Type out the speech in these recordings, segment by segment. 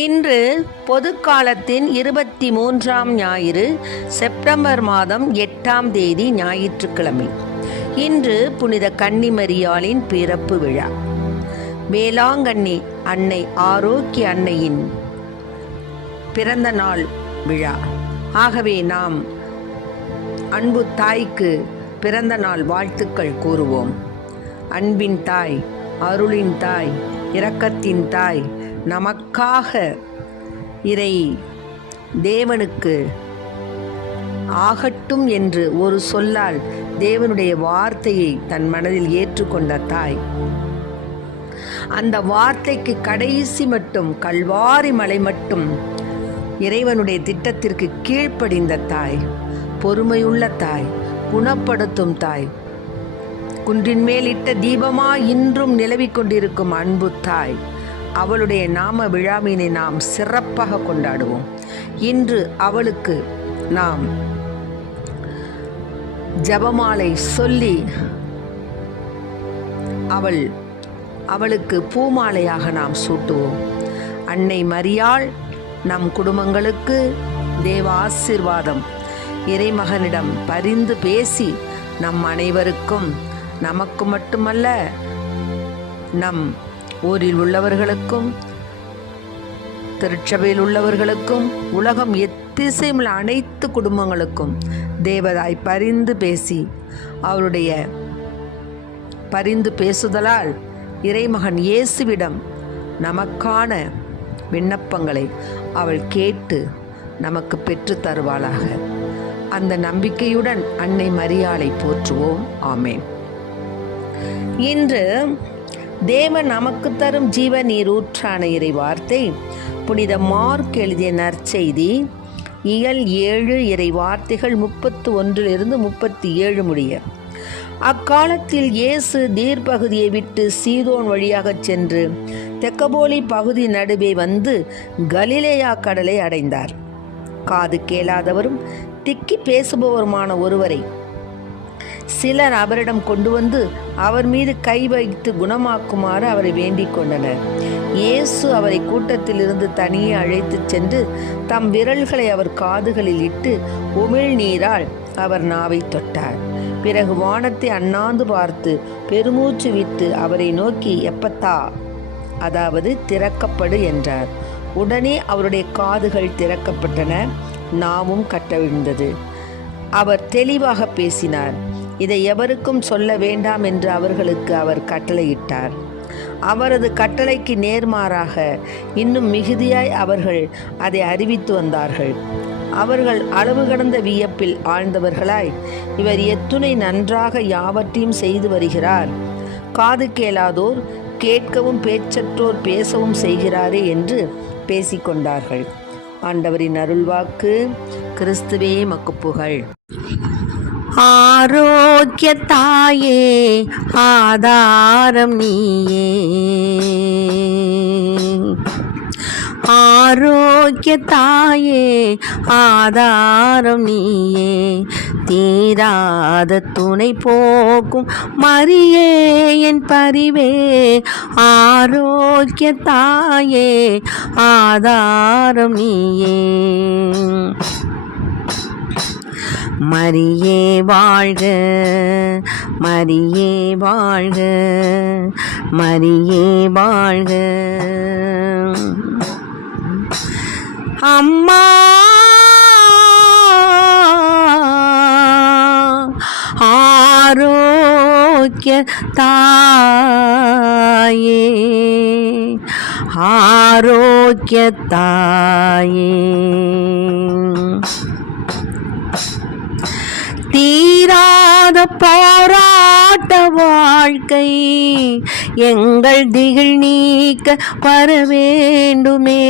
இன்று பொதுக்காலத்தின் 23ஆம் ஞாயிறு, செப்டம்பர் மாதம் 8ஆம் தேதி ஞாயிற்றுக்கிழமை. இன்று புனித கன்னிமரியாளின் பிறப்பு விழா. வேளாங்கண்ணி அன்னை ஆரோக்கிய அன்னையின் பிறந்த நாள் விழா. ஆகவே நாம் அன்பு தாய்க்கு பிறந்த நாள் வாழ்த்துக்கள் கூறுவோம். அன்பின் தாய், அருளின் தாய், இரக்கத்தின் தாய், நமக்காக இறை தேவனுக்கு ஆகட்டும் என்று ஒரு சொல்லால் தேவனுடைய வார்த்தையை தன் மனதில் ஏற்றுக்கொண்ட தாய், அந்த வார்த்தைக்கு கடைசி மட்டும் கல்வாரி மலை மட்டும் இறைவனுடைய திட்டத்திற்கு கீழ்ப்படிந்த தாய், பொறுமையுள்ள தாய், குணப்படுத்தும் தாய், குன்றின் மேல் இட்ட தீபமா இன்றும் நிலவிக் கொண்டிருக்கும் அன்பு தாய், அவளுடைய நாம விழாவினை நாம் சிறப்பாக கொண்டாடுவோம். இன்று அவளுக்கு நாம் ஜபமாலை சொல்லி அவளுக்கு பூமாலையாக நாம் சூட்டுவோம். அன்னை மரியாள் நம் குடும்பங்களுக்கு தேவ ஆசீர்வாதம் இறைமகனிடம் பரிந்து பேசி நம் அனைவருக்கும், நமக்கு மட்டுமல்ல, நம் ஊரில் உள்ளவர்களுக்கும், திருச்சபையில் உள்ளவர்களுக்கும், உலகம் எத்திசையும் உள்ள அனைத்து குடும்பங்களுக்கும் தேவதாய் பரிந்து பேசி, அவருடைய பரிந்து பேசுதலால் இறைமகன் இயேசுவிடம் நமக்கான விண்ணப்பங்களை அவள் கேட்டு நமக்கு பெற்று தருவாளாக. அந்த நம்பிக்கையுடன் அன்னை மரியாளை போற்றுவோம். ஆமென். இன்று தேவன் நமக்கு தரும் ஜீவ நீர் ஊற்றான இறை வார்த்தை புனித மார்க் எழுதிய நற்செய்தி இயல் 7 இறை வார்த்தைகள் 31 37 முடிய. அக்காலத்தில் இயேசு தீர் பகுதியை விட்டு சீதோன் வழியாக சென்று தெக்கப்போலி பகுதி நடுவே வந்து கலிலேயா கடலை அடைந்தார். காது கேளாதவரும் திக்கி பேசுபவருமான ஒருவரை சிலர் அவரிடம் கொண்டு வந்து அவர் மீது கை வைத்து குணமாக்குமாறு அவரை வேண்டிக் கொண்டனர். இயேசு அவரை கூட்டத்திலிருந்து தனியே அழைத்து சென்று தம் விரல்களை அவர் காதுகளில் இட்டு உமிழ்நீரால் அவர் நாவை தொட்டார். பிறகு வானத்தை அண்ணாந்து பார்த்து பெருமூச்சு விட்டு அவரை நோக்கி எப்பத்தா, அதாவது திறக்கப்படு என்றார். உடனே அவருடைய காதுகள் திறக்கப்பட்டன, நாவும் கட்டவிழ்ந்தது. அவர் தெளிவாக பேசினார். இதை எவருக்கும் சொல்ல வேண்டாம் என்று அவர்களுக்கு அவர் கட்டளையிட்டார். அவரது கட்டளைக்கு நேர்மாறாக இன்னும் மிகுதியாய் அவர்கள் அதை அறிவித்து வந்தார்கள். அவர்கள் அளவு கடந்த வியப்பில் ஆழ்ந்தவர்களாய், இவர் எத்துணை நன்றாக யாவற்றையும் செய்து வருகிறார், காது கேளாதோர் கேட்கவும் பேச்சற்றோர் பேசவும் செய்கிறாரே என்று பேசிக்கொண்டார்கள். ஆண்டவரின் அருள்வாக்கு. கிறிஸ்துவே மக்கு புகழ். ஆரோக்கிய தாயே ஆதாரம் நீயே, ஆரோக்கிய தாயே ஆதாரம் நீயே, தீராத துணை போக்கும் மரியே என் பரிவே, ஆரோக்கிய தாயே ஆதாரம் நீயே. மரியே வாழ்க, மரியே வாழ்க, மரியே வாழ்க. அம்மா ஆரோக்கிய தாயே, ஆரோக்கிய தாயே. தீராத போராட்ட வாழ்க்கை எங்கள் திகில் நீக்க வர வேண்டுமே,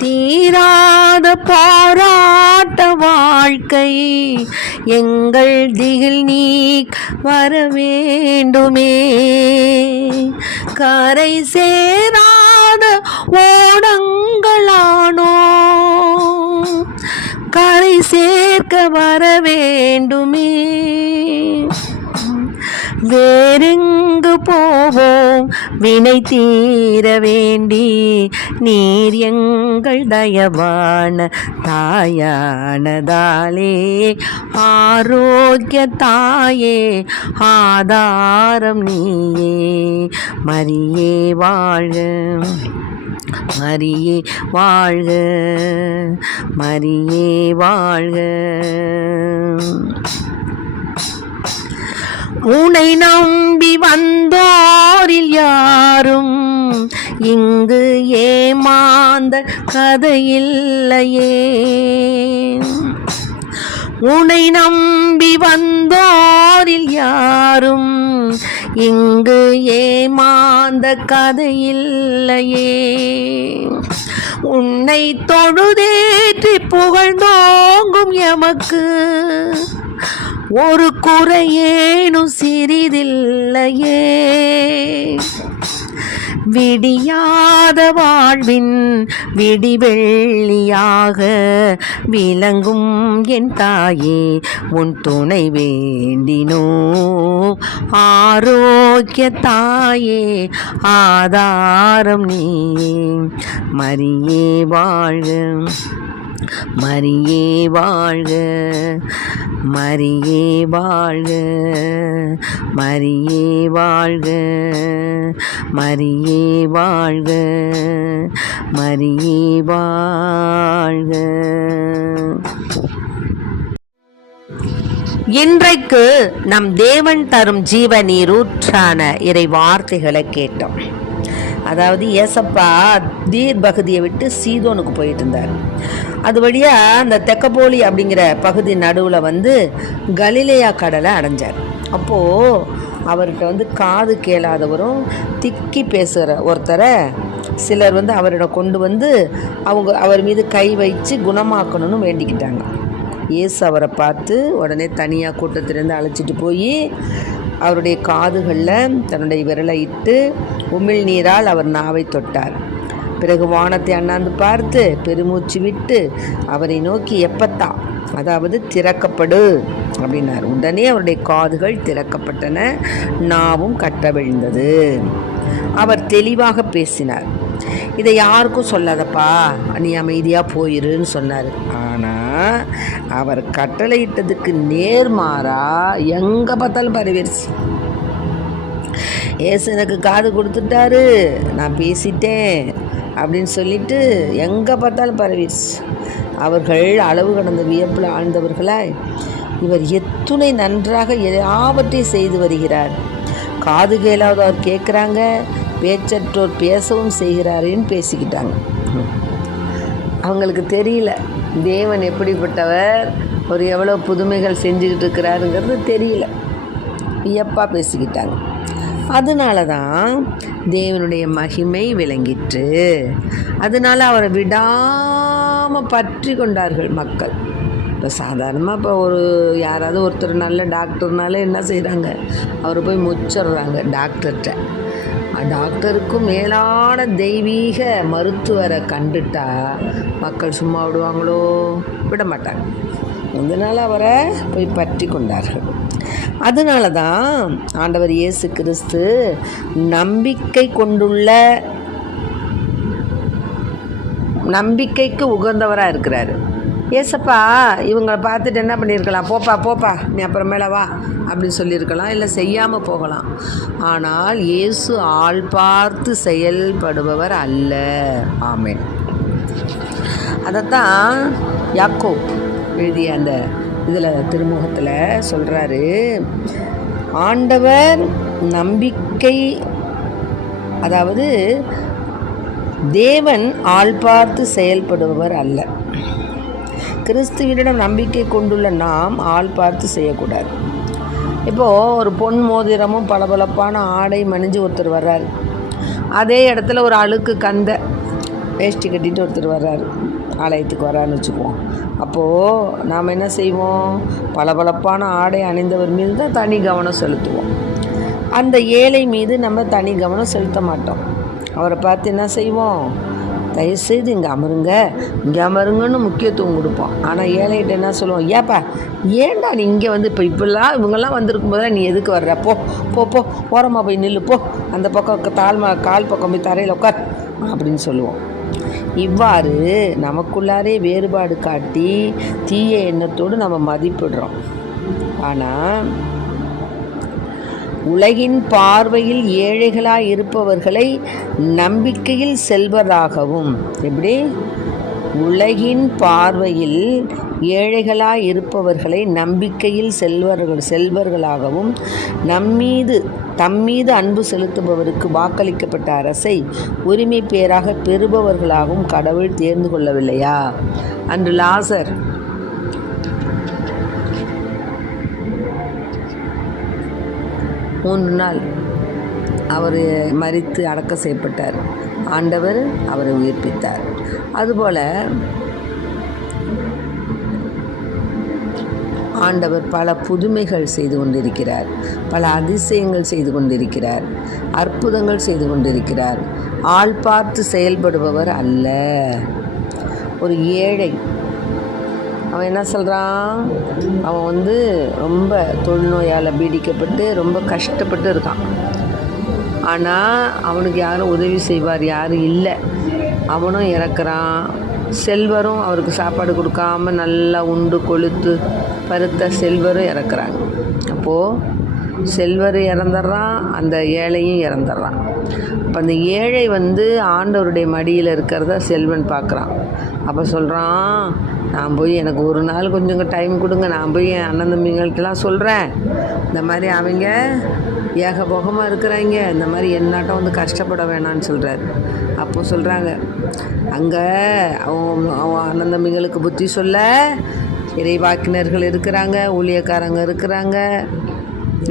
தீராத போராட்ட வாழ்க்கை எங்கள் திகில் நீக்க வர வேண்டுமே. கரை சேராத ஓடங்களானோ கரை சேர்க்க வர வேண்டுமே. வேறெங்கு போவோம் வினை தீர வேண்டி நீர் எங்கள் தயவான தாயானதாலே ஆரோக்கிய தாயே ஆதாரம் நீயே. மரியே வாழ்க, மரியே வாழ்க, மரியே வாழ்க. உனை நம்பி வந்தோரில் யாரும் இங்கு ஏமாந்த கதையில்லையே. உனை நம்பி வந்தோரில் யாரும் இங்கு ஏமாந்த கதையில்லையே. உன்னை தொழுதேற்றி புகழ்ந்தோங்கும் எமக்கு ஒரு குறையேனும் சிறிதில்லையே. விடியாத வாழ்வின் விடிவெள்ளியாக விளங்கும் என் தாயே உன் துணை வேண்டினோ. ஆரோக்கிய தாயே ஆதாரம் நீயே. மரியே வாழ்க, மரியே வாழ்க, மரியே வாழ்க, மரியே வாழ்க, மரியே வாழ்க, மரியே வாழ்க. இன்றைக்கு நம் தேவன் தரும் ஜீவ நீரூற்றான இறை வார்த்தைகளை கேட்டோம். அதாவது ஏசப்பா தீர் பகுதியை விட்டு சீதோனுக்கு போயிட்டு இருந்தார். அது வழியாக அந்த தெக்கப்போலி அப்படிங்கிற பகுதி நடுவில் கலிலேயா கடலை அடைஞ்சார். அப்போது அவர்கிட்ட காது கேளாதவரும் திக்கி பேசுகிற ஒருத்தரை சிலர் அவரிடம் கொண்டு அவர் மீது கை வச்சு குணமாக்கணும்னு வேண்டிக்கிட்டாங்க. இயேசு அவரை பார்த்து உடனே தனியாக கூட்டத்திலேருந்து அழைச்சிட்டு போய் அவருடைய காதுகளில் தன்னுடைய விரலை இட்டு உமிழ் நீரால் அவர் நாவை தொட்டார். பிறகு வானத்தை அண்ணாந்து பார்த்து பெருமூச்சு விட்டு அவரை நோக்கி எப்பத்தா, அதாவது திறக்கப்படு அப்படின்னார். உடனே அவருடைய காதுகள் திறக்கப்பட்டன, நாவும் கட்டவிழ்ந்தது. அவர் தெளிவாக பேசினார். இதை யாருக்கும் சொல்லாதப்பா, நீ அமைதியாக போயிருன்னு சொன்னார். ஆனால் அவர் கட்டளையிட்டதுக்கு நேர்மாறா எங்கே பார்த்தாலும் பரவிடுச்சு. ஏசு எனக்கு காது கொடுத்துட்டாரு, நான் பேசிட்டேன் அப்படின்னு சொல்லிட்டு எங்கே பார்த்தாலும் பரவிடுச்சு. அவர்கள் அளவு கடந்த வியப்பில் ஆழ்ந்தவர்களாய், இவர் எத்துணை நன்றாக எல்லாவற்றையும் செய்து வருகிறார், காது கேளாதவர் கேட்குறாங்க, பேச்சற்றோர் பேசவும் செய்கிறாருன்னு பேசிக்கிட்டாங்க. அவங்களுக்கு தெரியல தேவன் எப்படிப்பட்டவர், ஒரு எவ்வளோ புதுமைகள் செஞ்சுக்கிட்டு இருக்கிறாருங்கிறது தெரியல, வியப்பாக பேசிக்கிட்டாங்க. அதனால தான் தேவனுடைய மகிமை விளங்கிற்று. அதனால் அவரை விடாமல் பற்றி கொண்டார்கள் மக்கள். இப்போ சாதாரணமாக இப்போ யாராவது ஒருத்தர் நல்ல டாக்டர்னால என்ன செய்கிறாங்க, அவரை போய் முச்சிடுறாங்க டாக்டர்கிட்ட. டாக்டருக்கும் மேலான தெய்வீக மருத்துவரை கண்டுட்டா மக்கள் சும்மா விடுவாங்களோ? விட மாட்டாங்க. அதனால் அவரை போய் பற்றி கொண்டார்கள். அதனால தான் ஆண்டவர் இயேசு கிறிஸ்து நம்பிக்கைக்கு உகந்தவராக இருக்கிறாரு. ஏசப்பா இவங்களை பார்த்துட்டு என்ன பண்ணியிருக்கலாம், போப்பா போப்பா நீ அப்புறமேல வா அப்படின்னு சொல்லியிருக்கலாம், இல்லை செய்யாமல் போகலாம். ஆனால் இயேசு ஆள் பார்த்து செயல்படுபவர் அல்ல. ஆமென். அதைத்தான் யாக்கோப் எழுதிய அந்த இதில் திருமுகத்தில் சொல்கிறாரு, ஆண்டவர் நம்பிக்கை, அதாவது தேவன் ஆள் பார்த்து செயல்படுபவர் அல்ல. கிறிஸ்துவிடம் நம்பிக்கை கொண்டுள்ள நாம் ஆள் பார்த்து செய்யக்கூடாது. இப்போது ஒரு பொன் மோதிரமும் பளபளப்பான ஆடை மணிஞ்சு ஒருத்தர் வர்றாரு, அதே இடத்துல ஒரு அழுக்கு கந்த வேஷ்டி கட்டிட்டு ஒருத்தர் வர்றாரு, ஆலயத்துக்கு வர்றாருன்னு வச்சுக்குவோம். அப்போது நாம் என்ன செய்வோம், பளபளப்பான ஆடை அணிந்தவர் மீது தான் தனி கவனம் செலுத்துவோம். அந்த ஏழை மீது நம்ம தனி கவனம் செலுத்த மாட்டோம். அவரை பார்த்து என்ன செய்வோம், தயவுசெய்து இங்கே அமருங்கன்னு முக்கியத்துவம் கொடுப்போம். ஆனால் ஏழைகிட்ட என்ன சொல்லுவோம், ஏப்பா ஏன்டா நீ இங்கே வந்து இப்படிலாம் இவங்கெல்லாம் வந்திருக்கும் போதெல்லாம் நீ எதுக்கு வர்ற, போ போ போ ஓரமாக போய் நில்லு, போ அந்த பக்கம் கால் பக்கம் போய் தரையில் உட்கார் அப்படின்னு சொல்லுவோம். இவ்வாறு நமக்குள்ளாரே வேறுபாடு காட்டி தீய எண்ணத்தோடு நம்ம மதிப்பிடுறோம். ஆனால் உலகின் பார்வையில் ஏழைகளாய் இருப்பவர்களை நம்பிக்கையில் செல்வராகவும், எப்படி உலகின் பார்வையில் ஏழைகளாய் இருப்பவர்களை நம்பிக்கையில் செல்வர்களாகவும் தம்மீது அன்பு செலுத்துபவருக்கு வாக்களிக்கப்பட்ட அரசை உரிமை பேராக பெறுபவர்களாகவும் கடவுள் தேர்ந்து கொள்ளவில்லையா? அன்று லாசர் மூன்று நாள் அவர் மரித்து அடக்க செய்யப்பட்டார். ஆண்டவர் அவரை உயிர்ப்பித்தார். அதுபோல் ஆண்டவர் பல புதுமைகள் செய்து கொண்டிருக்கிறார், பல அதிசயங்கள் செய்து கொண்டிருக்கிறார், அற்புதங்கள் செய்து கொண்டிருக்கிறார். ஆள் பார்த்து செயல்படுபவர் அல்ல. ஒரு ஏழை அவன் என்ன சொல்கிறான், அவன் ரொம்ப தொழுநோயால் பீடிக்கப்பட்டு ரொம்ப கஷ்டப்பட்டு இருக்கான். ஆனால் அவனுக்கு யாரும் உதவி செய்வார் யாரும் இல்லை. அவனும் இறக்குறான். செல்வரும் அவருக்கு சாப்பாடு கொடுக்காம நல்லா உண்டு கொழுத்து பருத்த செல்வரும் இறக்குறாங்க. அப்போது செல்வர் இறந்துடுறான், அந்த ஏழையும் இறந்துடுறான். அப்போ அந்த ஏழை ஆண்டவருடைய மடியில் இருக்கிறத செல்வன் பார்க்குறான். அப்போ சொல்கிறான், நான் போய் எனக்கு ஒரு நாள் கொஞ்சம் டைம் கொடுங்க, நான் போய் என் அண்ணன் தம்பிங்கள்ட்டலாம் சொல்கிறேன், இந்த மாதிரி அவங்க ஏகபோகமாக இருக்கிறாங்க, இந்த மாதிரி என்னாட்டம் கஷ்டப்பட வேணான்னு சொல்கிறாரு. அப்போ சொல்கிறாங்க, அங்கே அவன் அண்ணன் தம்பிங்களுக்கு புத்தி சொல்ல இறைவாக்கினர்கள் இருக்கிறாங்க, ஊழியக்காரங்க இருக்கிறாங்க,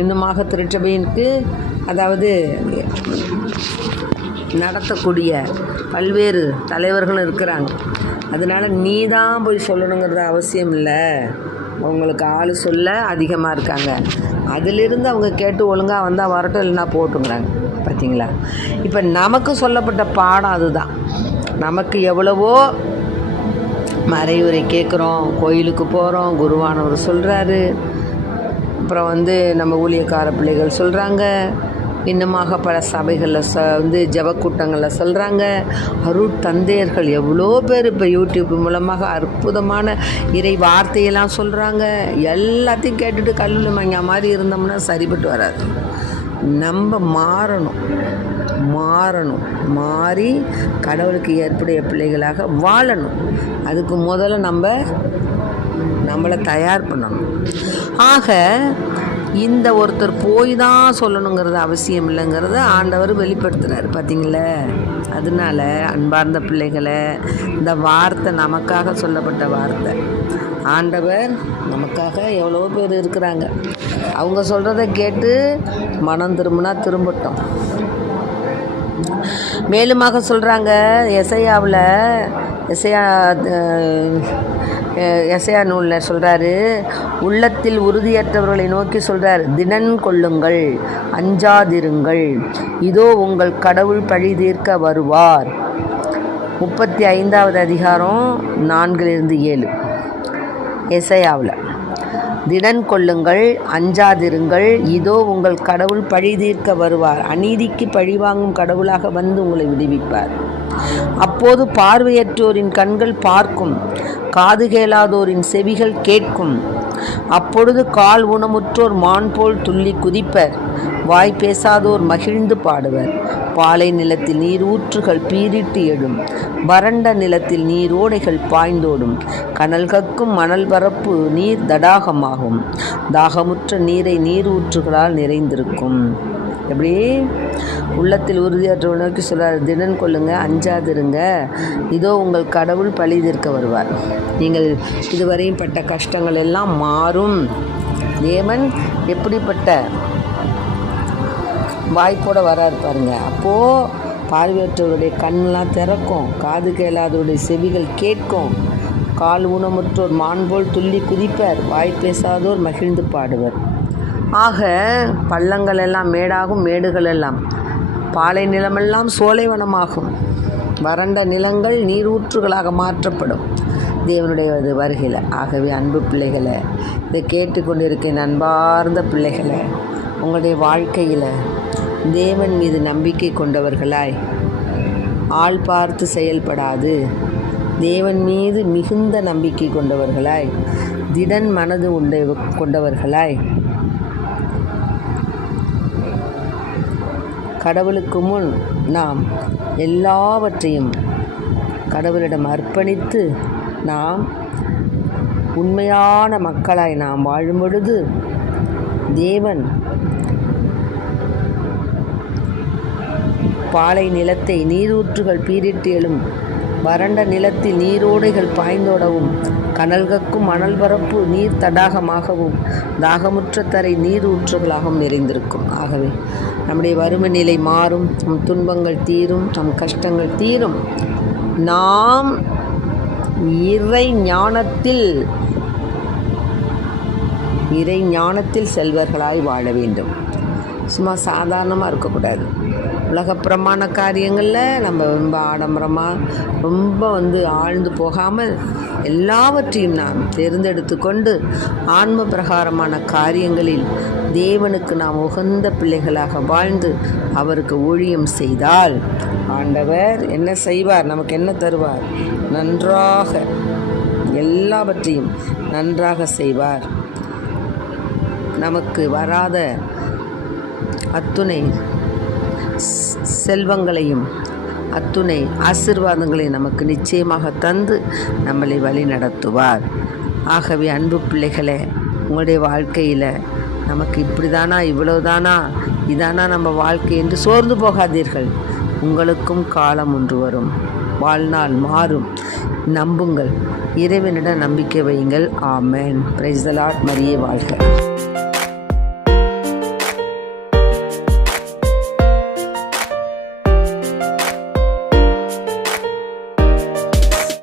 இன்னுமாக திருச்சபையினுக்கு அதாவது நடத்தக்கூடிய பல்வேறு தலைவர்களும் இருக்கிறாங்க. அதனால் நீ தான் போய் சொல்லணுங்கிறது அவசியம் இல்லை, அவங்களுக்கு ஆள் சொல்ல அதிகமாக இருக்காங்க, அதிலிருந்து அவங்க கேட்டு ஒழுங்காக வந்தால் வரட்டும், இல்லைன்னா போட்டுங்கிறாங்க. பார்த்தீங்களா? இப்போ நமக்கு சொல்லப்பட்ட பாடம் அதுதான். நமக்கு எவ்வளவோ மறைவுரை கேட்குறோம், கோயிலுக்கு போகிறோம், குருவானவர் சொல்கிறாரு, அப்புறம் நம்ம ஊழியக்கார பிள்ளைகள் சொல்கிறாங்க, இன்னுமாக பல சபைகளில் ஜெபக்கூட்டங்களில் சொல்கிறாங்க, அருட்தந்தையர்கள் எவ்வளோ பேர் இப்போ யூடியூப் மூலமாக அற்புதமான இறை வார்த்தையெல்லாம் சொல்கிறாங்க. எல்லாத்தையும் கேட்டுட்டு கல்லூரி மங்க மாதிரி இருந்தோம்னா சரிப்பட்டு வராது. நம்ம மாறணும், மாறி கடவுளுக்கு ஏற்புடைய பிள்ளைகளாக வாழணும். அதுக்கு முதல்ல நம்மளை தயார் பண்ணணும். ஆக இந்த ஒருத்தர் போய் தான் சொல்லணுங்கிறது அவசியம் இல்லைங்கிறத ஆண்டவர் வெளிப்படுத்துகிறார். பார்த்தீங்களா? அதனால அன்பார்ந்த பிள்ளைகளை, இந்த வார்த்தை நமக்காக சொல்லப்பட்ட வார்த்தை. ஆண்டவர் நமக்காக எவ்வளோ பேர் இருக்கிறாங்க, அவங்க சொல்கிறத கேட்டு மனம் திரும்பினா திரும்பட்டும். மேலுமாக சொல்கிறாங்க, எசையா நூலில் சொல்கிறாரு, உள்ளத்தில் உறுதியற்றவர்களை நோக்கி சொல்கிறார், திடன் கொள்ளுங்கள், அஞ்சாதிருங்கள், இதோ உங்கள் கடவுள் பழி தீர்க்க வருவார். 35வது அதிகாரம் 4-7 எசையாவில். திடன் கொள்ளுங்கள், அஞ்சாதிருங்கள், இதோ உங்கள் கடவுள் பழி தீர்க்க வருவார். அநீதிக்கு பழிவாங்கும் கடவுளாக உங்களை விடுவிப்பார். அப்போது பார்வையற்றோரின் கண்கள் பார்க்கும், காது கேளாதோரின் செவிகள் கேட்கும். அப்பொழுது கால் ஊனமுற்றோர் மான் போல் துள்ளி குதிப்பர், வாய் பேசாதோர் மகிழ்ந்து பாடுவர். பாலை நிலத்தில் நீர் ஊற்றுகள் பீரிட்டு எழும், வறண்ட நிலத்தில் நீரோடைகள் பாய்ந்தோடும். கனல் கக்கும் மணல் பரப்பு நீர் தடாகமாகும், தாகமுற்ற நீரை நீர் ஊற்றுகளால் நிறைந்திருக்கும். எப்படி உள்ளத்தில் உறுதியற்ற நோக்கி சொல்கிறார், திடன் கொள்ளுங்க, அஞ்சாதிருங்க, இதோ உங்கள் கடவுள் பழி தீர்க்க வருவார். நீங்கள் இதுவரையும் பட்ட கஷ்டங்கள் எல்லாம் மாறும். தேவன் எப்படிப்பட்ட வாய்ப்போட வராரு பாருங்க. அப்போது பார்வையற்றவருடைய கண்ணெலாம் திறக்கும், காது கேளாதவருடைய செவிகள் கேட்கும், கால் ஊனமுற்றோர் மான் போல் துள்ளி குதிப்பர், வாய் பேசாதோர் மகிழ்ந்து பாடுவர். ஆக பள்ளங்கள் எல்லாம் மேடாகும், மேடுகள் எல்லாம் பாலை நிலமெல்லாம் சோலைவனமாகும். வறண்ட நிலங்கள் நீரூற்றுகளாக மாற்றப்படும் தேவனுடைய வருகையில். ஆகவே அன்பு பிள்ளைகளை, இதை கேட்டுக்கொண்டிருக்க அன்பார்ந்த பிள்ளைகளை, உங்களுடைய வாழ்க்கையில் தேவன் மீது நம்பிக்கை கொண்டவர்களாய், ஆள் பார்த்து செயல்படாது தேவன் மீது மிகுந்த நம்பிக்கை கொண்டவர்களாய், திடன் மனது கொண்டவர்களாய், கடவுளுக்கு முன் நாம் எல்லாவற்றையும் கடவுளிடம் அர்ப்பணித்து நாம் உண்மையான மக்களாய் நாம் வாழும் பொழுது தேவன் பாலை நிலத்தை நீரூற்றுகள் பீரிட்டு எழும், வறண்ட நிலத்தில் நீரோடைகள் பாய்ந்தோடவும், கனல்கக்கும் மணல் பரப்பு நீர் தடாகமாகவும், தாகமுற்ற தரை நீரூற்றுகளாகவும் நிறைந்திருக்கும். ஆகவே நம்முடைய வறுமை நிலை மாறும், நம் துன்பங்கள் தீரும், நம் கஷ்டங்கள் தீரும். நாம் இறை ஞானத்தில் செல்வர்களாய் வாழ வேண்டும். சும்மா சாதாரணமாக இருக்கக்கூடாது. உலகப்புறமான காரியங்களில் நம்ம ரொம்ப ஆடம்பரமாக ரொம்ப ஆழ்ந்து போகாமல் எல்லாவற்றையும் நாம் தேர்ந்தெடுத்து கொண்டு ஆன்ம பிரகாரமான காரியங்களில் தேவனுக்கு நாம் உகந்த பிள்ளைகளாக வாழ்ந்து அவருக்கு ஊழியம் செய்தால் ஆண்டவர் என்ன செய்வார்? நமக்கு என்ன தருவார்? நன்றாக எல்லாவற்றையும் நன்றாக செய்வார். நமக்கு வராத அத்துணை செல்வங்களையும் அத்துணை ஆசீர்வாதங்களையும் நமக்கு நிச்சயமாக தந்து நம்மளை வழி நடத்துவார். ஆகவே அன்பு பிள்ளைகளே, உங்களுடைய வாழ்க்கையில் நமக்கு இப்படிதானா, இவ்வளவுதானா, இதானா நம்ம வாழ்க்கை என்று சோர்ந்து போகாதீர்கள். உங்களுக்கும் காலம் ஒன்று வரும், வாழ்நாள் மாறும். நம்புங்கள், இறைவனிடம் நம்பிக்கை வையுங்கள். ஆமென். Praise the Lord. மரியே வாழ்க.